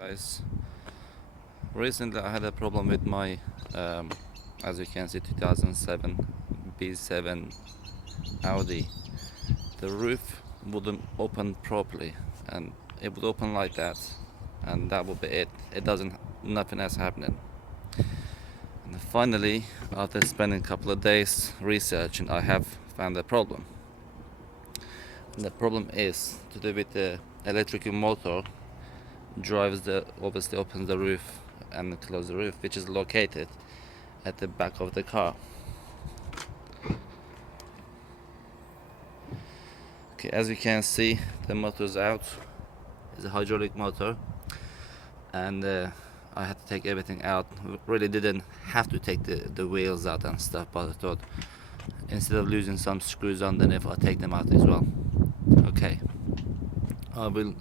Guys, recently I had a problem with my as you can see 2007 B7 Audi. The roof wouldn't open properly, and it would open like that, and that would be it. It doesn't, nothing else happening. And finally, after spending a couple of days researching, I have found a problem. And the problem is to do with the electrical motor drives the, obviously opens the roof and closes the roof, which is located at the back of the car. Okay, as you can see, the motor's out. It's a hydraulic motor, and I had to take everything out. Really didn't have to take the wheels out and stuff, but I thought instead of losing some screws underneath, I'll take them out as well. Okay, I will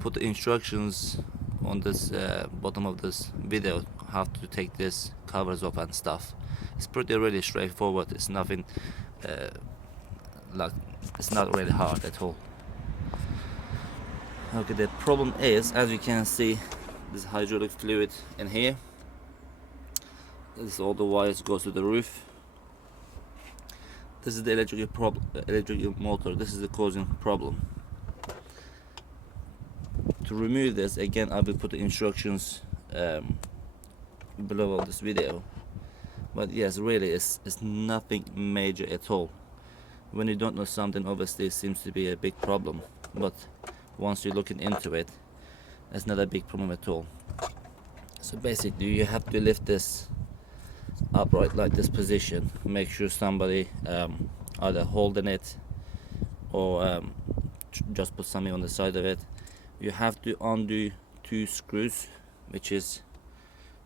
put the instructions on this bottom of this video how to take this covers off and stuff. It's pretty really straightforward. It's nothing like, it's not really hard at all. Okay, the problem is, as you can see, this hydraulic fluid in here. This is all the wires goes to the roof. This is the electrical motor. This is the causing problem. To remove this, again, I will put the instructions below this video. But yes, really, it's nothing major at all. When you don't know something, obviously it seems to be a big problem, but once you're looking into it, it's not a big problem at all. So basically, you have to lift this upright like this position. Make sure somebody either holding it or just put something on the side of it. You have to undo two screws, which is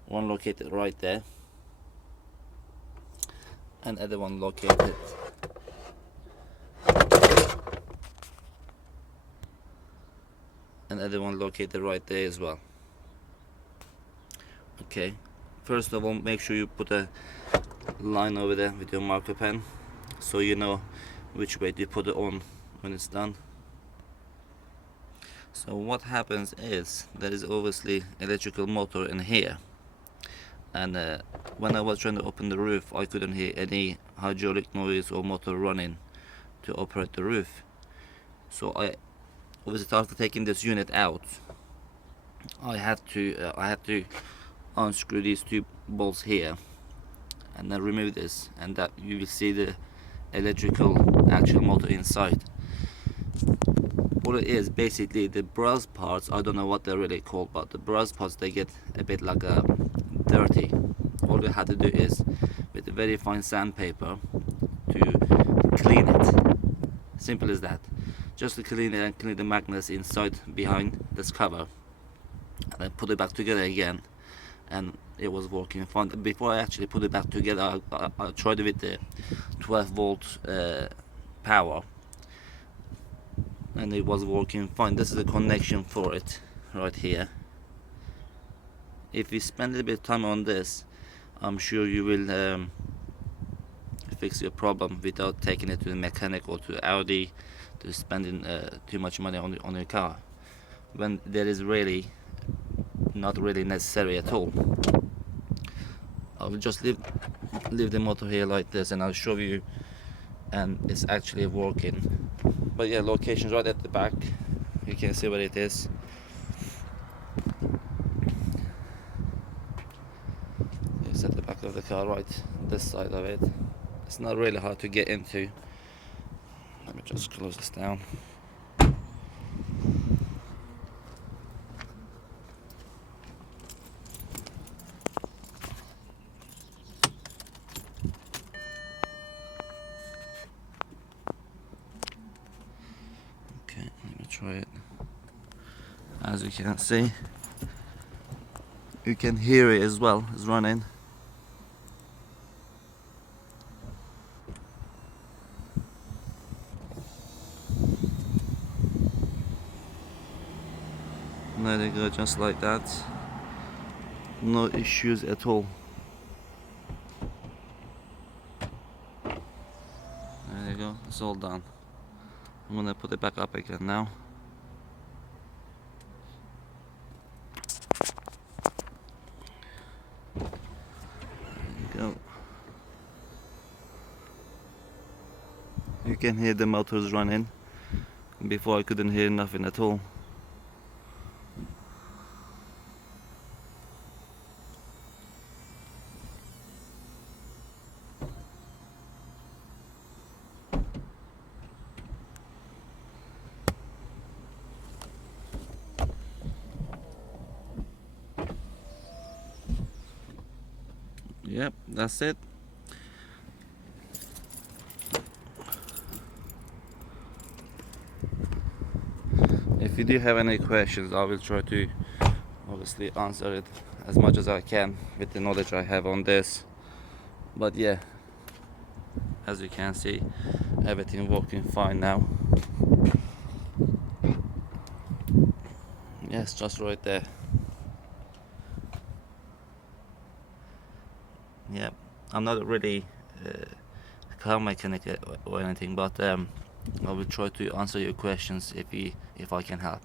one located right there and other one located right there as well. Okay, first of all, make sure you put a line over there with your marker pen so you know which way to put it on when it's done. So what happens is there is obviously electrical motor in here, and when I was trying to open the roof, I couldn't hear any hydraulic noise or motor running to operate the roof. So I obviously, after taking this unit out, I had to unscrew these two bolts here and then remove this, and that you will see the electrical actual motor inside. What it is, basically the brass parts, I don't know what they're really called, but the brass parts, they get a bit like dirty. All you have to do is with a very fine sandpaper to clean it. Simple as that. Just to clean it and clean the magnets inside behind this cover, and then put it back together again, and it was working fine. Before I actually put it back together, I tried it with the 12-volt power, and it was working fine. This is the connection for it right here. If you spend a little bit of time on this, I'm sure you will fix your problem without taking it to the mechanic or to Audi, to spending too much money on your car, when that is really not really necessary at all. I will just leave the motor here like this, and I'll show you, and it's actually working. But yeah, location's right at the back. You can see where it is. It's at the back of the car, right this side of it. It's not really hard to get into. Let me just close this down. Okay, let me try it. As you can see, you can hear it as well. It's running. There you go, just like that. No issues at all. There you go, it's all done. I'm gonna put it back up again now. can hear the motors running. Before I couldn't hear nothing at all. Yep, that's it. If you do have any questions, I will try to obviously answer it as much as I can with the knowledge I have on this. But yeah, as you can see, everything working fine now. Yes, just right there. Yeah, I'm not really a car mechanic or anything, but I will try to answer your questions if I can help.